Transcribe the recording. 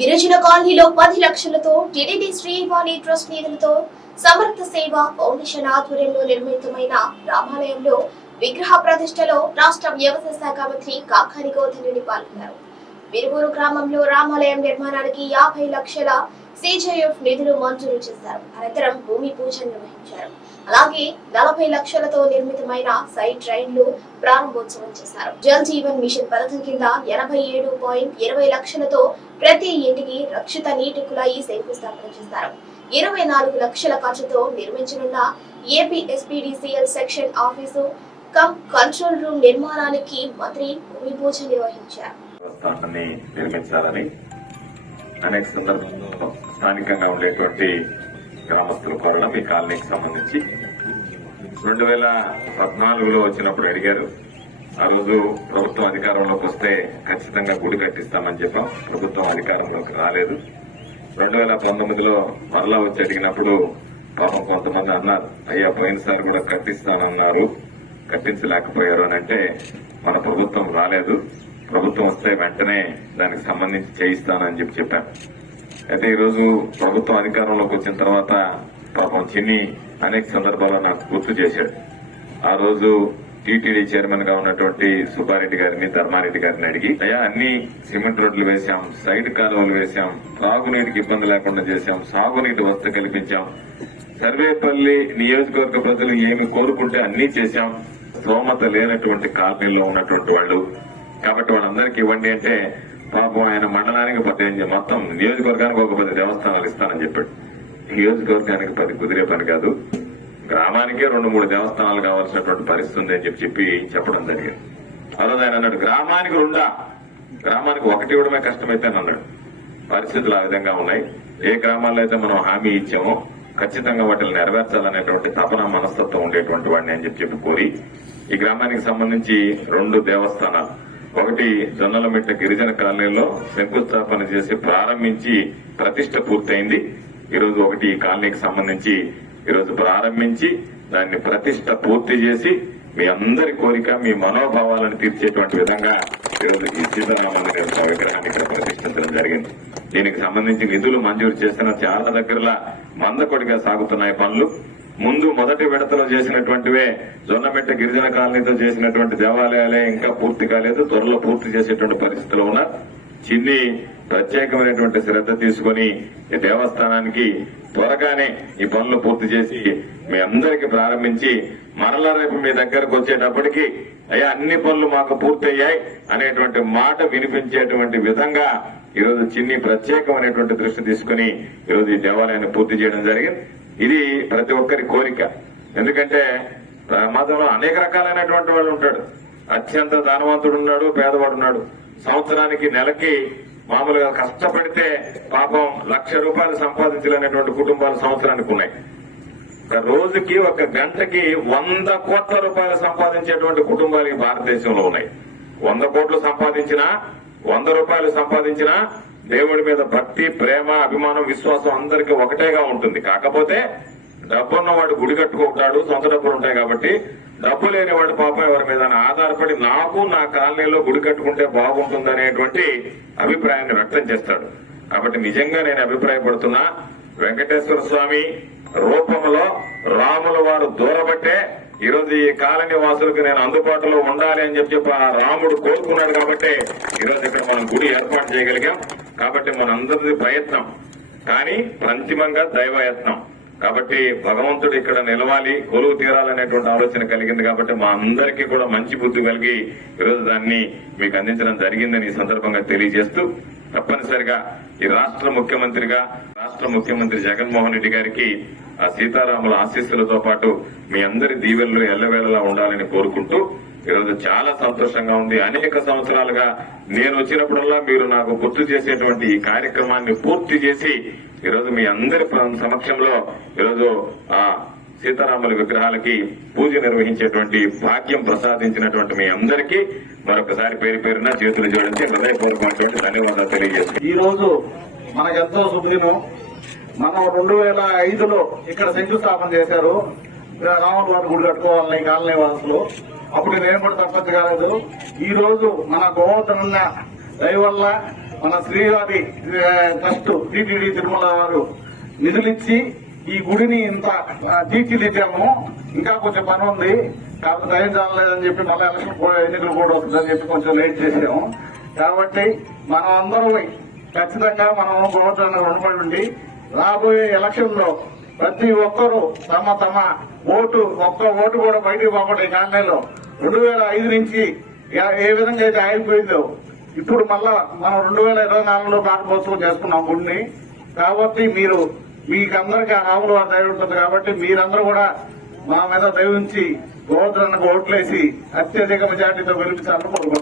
గిరిజన కాలనీలో పది లక్షలతో టిడిడి శ్రీవాణి ట్రస్ట్ నిధులతో సమర్థ సేవ ఫౌండేషన్ ఆధ్వర్యంలో నిర్మితమైన రామాలయంలో విగ్రహ ప్రతిష్టలో రాష్ట్ర వ్యవసాయ శాఖ మంత్రి కాకాని గౌతమ్ పాల్గొన్నారు. విరువూరు గ్రామంలో రామాలయం నిర్మాణానికి యాభై లక్షల సిజేఎఫ్ నిధులు మంజూరు చేశారు. అనంతరం భూమి పూజ నిర్వహించారు. అలాగే నలభై లక్షలతో నిర్మితమైన సైడ్ ట్రైన్లు ప్రారంభోత్సవం చేశారు. జల్ జీవన్ మిషన్ పథకం కింద ఎనభై ఏడు పాయింట్ ఇరవై లక్షలతో ప్రతి ఇంటికి రక్షిత నీటి కుళాయి శంకుస్థాపన చేశారు. ఇరవై నాలుగు లక్షల ఖర్చుతో నిర్మించనున్న APSPDCL section office cum control room నిర్మాణానికి మంత్రి భూమి పూజ నిర్వహించారు నిర్మించాలని అనేక స్థానికంగా ఉండేటువంటి గ్రామస్తుల కోరడం మీ కాలనీకి సంబంధించి రెండు వేల పద్నాలుగులో వచ్చినప్పుడు అడిగారు. ఆ రోజు ప్రభుత్వం అధికారంలోకి వస్తే ఖచ్చితంగా గుడి కట్టిస్తామని చెప్పాం. ప్రభుత్వం అధికారంలోకి రాలేదు. రెండు వేల పంతొమ్మిదిలో మరలా వచ్చి అడిగినప్పుడు పాపం కొంతమంది అన్నారు అయ్యా పోయినసారి కూడా కట్టిస్తామన్నారు కట్టించలేకపోయారు అని అంటే మన ప్రభుత్వం రాలేదు. ప్రభుత్వం వస్తే వెంటనే దానికి సంబంధించి చేయిస్తానని చెప్పి చెప్పాను అయితే ఈరోజు ప్రభుత్వం అధికారంలోకి వచ్చిన తర్వాత పాపం చిన్ని అనేక సందర్భాల్లో నాకు గుర్తు చేశాడు. ఆ రోజు టీటీడీ చైర్మన్గా ఉన్నటువంటి సుబ్బారెడ్డి గారిని ధర్మారెడ్డి గారిని అడిగి అయ్యా అన్ని సిమెంట్ రోడ్లు వేశాం సైడ్ కాలువలు వేశాం త్రాగునీటికి ఇబ్బంది లేకుండా చేశాం సాగునీటి వసతి కల్పించాం సర్వేపల్లి నియోజకవర్గ ప్రజలు ఏమి కోరుకుంటే అన్ని చేశాం స్తోమత లేనటువంటి కాలనీలో ఉన్నటువంటి వాళ్ళు. కాబట్టి వాళ్ళందరికీ ఇవ్వండి అంటే పాపం ఆయన మండలానికి పది మొత్తం నియోజకవర్గానికి ఒక పది దేవస్థానాలు ఇస్తానని చెప్పాడు. నియోజకవర్గానికి పది కుదిరే పని కాదు. గ్రామానికే రెండు మూడు దేవస్థానాలు కావాల్సినటువంటి పరిస్థితి ఉంది అని చెప్పి చెప్పి చెప్పడం జరిగింది. అలా ఆయన అన్నాడు గ్రామానికి రెండా? గ్రామానికి ఒకటి ఇవ్వడమే కష్టమైతే అని అన్నాడు. పరిస్థితులు ఆ విధంగా ఉన్నాయి. ఏ గ్రామాల్లో అయితే మనం హామీ ఇచ్చామో ఖచ్చితంగా వాటిని నెరవేర్చాలనేటువంటి తపన మనస్తత్వం ఉండేటువంటి వాడిని అని చెప్పి చెప్పి కోరి ఈ గ్రామానికి సంబంధించి రెండు దేవస్థానాలు ఒకటి జొన్నలమిట్ట గిరిజన కాలనీలో శంకుస్థాపన చేసి ప్రారంభించి ప్రతిష్ట పూర్తయింది. ఈరోజు ఒకటి ఈ కాలనీకి సంబంధించి ఈరోజు ప్రారంభించి దాన్ని ప్రతిష్ట పూర్తి చేసి మీ అందరి కోరిక మీ మనోభావాలను తీర్చేటువంటి విధంగా ఈరోజు ఈ సీతారామన్ విగ్రహాన్ని ఇక్కడ ప్రతిష్ఠించడం జరిగింది. దీనికి సంబంధించి నిధులు మంజూరు చేసిన చాలా దగ్గరలా మందకొడిగా సాగుతున్నాయి పనులు. ముందు మొదటి విడతలో చేసినటువంటివే జొన్నమెట్ట గిరిజన కాలనీతో చేసినటువంటి దేవాలయాలే ఇంకా పూర్తి కాలేదు త్వరలో పూర్తి చేసేటువంటి పరిస్థితిలో ఉన్న చిన్ని ప్రత్యేకమైనటువంటి శ్రద్ధ తీసుకుని ఈ దేవస్థానానికి త్వరగానే ఈ పనులు పూర్తి చేసి మీ అందరికి ప్రారంభించి మరలా రేపు మీ దగ్గరకు వచ్చేటప్పటికి అయ్యా అన్ని పనులు మాకు పూర్తయ్యాయి అనేటువంటి మాట వినిపించేటువంటి విధంగా ఈరోజు చిన్ని ప్రత్యేకమైనటువంటి దృష్టి తీసుకుని ఈరోజు ఈ దేవాలయాన్ని పూర్తి చేయడం జరిగింది. ఇది ప్రతి ఒక్కరి కోరిక. ఎందుకంటే ఆ అనేక రకాలైనటువంటి వాళ్ళు ఉంటాడు. అత్యంత ధనవంతుడున్నాడు ఉన్నాడు పేదవాడు ఉన్నాడు సంవత్సరానికి నెలకి మామూలుగా కష్టపడితే పాపం లక్ష రూపాయలు సంపాదించలేనటువంటి కుటుంబాలు సంవత్సరానికి ఉన్నాయి. ఒక రోజుకి ఒక గంటకి వంద కోట్ల రూపాయలు సంపాదించేటువంటి కుటుంబాలు భారతదేశంలో ఉన్నాయి. వంద కోట్లు సంపాదించినా వంద రూపాయలు సంపాదించినా దేవుడి మీద భక్తి ప్రేమ అభిమానం విశ్వాసం అందరికీ ఒకటేగా ఉంటుంది. కాకపోతే డబ్బున్నవాడు గుడి కట్టుకుంటాడు సొంత డబ్బులు ఉంటాయి కాబట్టి డబ్బు లేనివాడు పాపం ఎవరి మీద ఆధారపడి నాకు నా కాలనీలో గుడి కట్టుకుంటే బాగుంటుందనేటువంటి అభిప్రాయాన్ని వ్యక్తం చేస్తాడు. కాబట్టి నిజంగా నేను అభిప్రాయపడుతున్నా వెంకటేశ్వర స్వామి రూపంలో రాముల వారు దూరబట్టే ఈరోజు ఈ కాలనీ వాసులకు నేను అందుబాటులో ఉండాలి అని చెప్పి చెప్పి ఆ రాముడు కోరుకున్నాడు కాబట్టి ఈరోజు ఇక్కడ మనం గుడి ఏర్పాటు చేయగలిగాం. కాబట్టి మనందరిది ప్రయత్నం. కానీ అంతిమంగా దైవయత్నం. కాబట్టి భగవంతుడు ఇక్కడ నిలవాలి కొలువు తీరాలనేటువంటి ఆలోచన కలిగింది కాబట్టి మా అందరికీ కూడా మంచి బుద్ధి కలిగి ఈరోజు దాన్ని మీకు అందించడం జరిగిందని ఈ సందర్భంగా తెలియజేస్తూ తప్పనిసరిగా ఈ రాష్ట్ర ముఖ్యమంత్రిగా రాష్ట్ర ముఖ్యమంత్రి జగన్మోహన్ రెడ్డి గారికి ఆ సీతారాముల ఆశీస్సులతో పాటు మీ అందరి దీవెనలు ఎల్లవేళలా ఉండాలని కోరుకుంటూ ఈరోజు చాలా సంతోషంగా ఉంది. అనేక సంవత్సరాలుగా నేను వచ్చినప్పుడల్లా మీరు నాకు గుర్తు చేసేటువంటి ఈ కార్యక్రమాన్ని పూర్తి చేసి ఈరోజు మీ అందరి సమక్షంలో ఈరోజు ఆ సీతారాముల విగ్రహాలకి పూజ నిర్వహించేటువంటి భాగ్యం ప్రసాదించినటువంటి మీ అందరికీ మరొకసారి పేరు పేరున చేతులు జోడించి హృదయపూర్వకమైనటువంటి ధన్యవాదాలు తెలియజేస్తాను ఈ రోజు మనకెంతో శుభదినం. మనం రెండు వేల ఐదులో ఇక్కడ శంకుస్థాపన చేశారు. రాముల వారి గుడి కట్టుకోవాలని కాలనీ వాసులు. అప్పుడు నేను కూడా తప్పదు కాలేదు. ఈ రోజు మన గోవర్ధన దయ వల్ల మన శ్రీవారి ట్రస్ట్ టీటీడీ తిరుమల వారు నిధులిచ్చి ఈ గుడిని ఇంత తీర్చిదిద్దాము. ఇంకా కొంచెం పని ఉంది. కాబట్టి టైం చాలలేదని చెప్పి మళ్ళీ ఎలక్షన్ కూడా ఎన్నికలు కూడా వస్తుందని చెప్పి కొంచెం లేట్ చేసాము కాబట్టి మనం అందరం ఖచ్చితంగా మనం గోవర్ధన రుణపడి ఉండి రాబోయే ఎలక్షన్లో ప్రతి ఒక్కరూ తమ తమ ఓటు ఒక్క ఓటు కూడా బయటికి పోకుండా ఈ కాలనీలో రెండు వేల ఐదు నుంచి ఏ- విధంగా అయితే ఆగిపోయిందో ఇప్పుడు మళ్ళా మనం రెండు వేల ఇరవై నాలుగులో ప్రారంభోత్సవం చేసుకున్నాం గుడిని. కాబట్టి మీరు మీకందరికీ ఆ రాములు వారి దయ ఉంటుంది కాబట్టి మీరందరూ కూడా మా మీద దయ గోవర్ధనకు ఓట్లేసి అత్యధిక మెజార్టీతో గెలిపించాలని కోరుకుంటున్నాం.